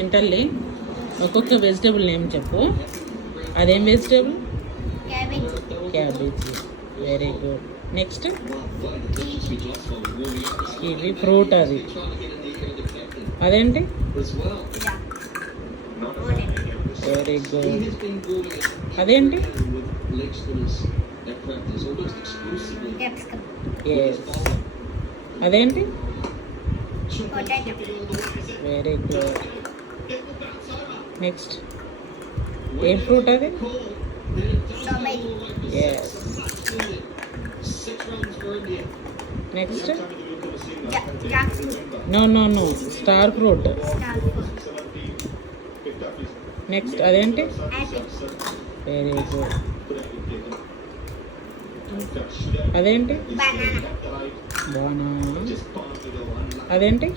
చింతల్లి ఒక్కొక్క vegetable name చెప్పు. అదేం vegetable? Cabbage. Very good. Next ఇది ఫ్రూట్. అది అదేంటి? Very good. అదేంటి? ఎస్. అదేంటి? Very good. నెక్స్ట్ ఏం ఫ్రూట్ అది? Yes. Next no no no star fruit. Next అదేంటి? Very good. అదేంటి? బనానా. అదేంటి?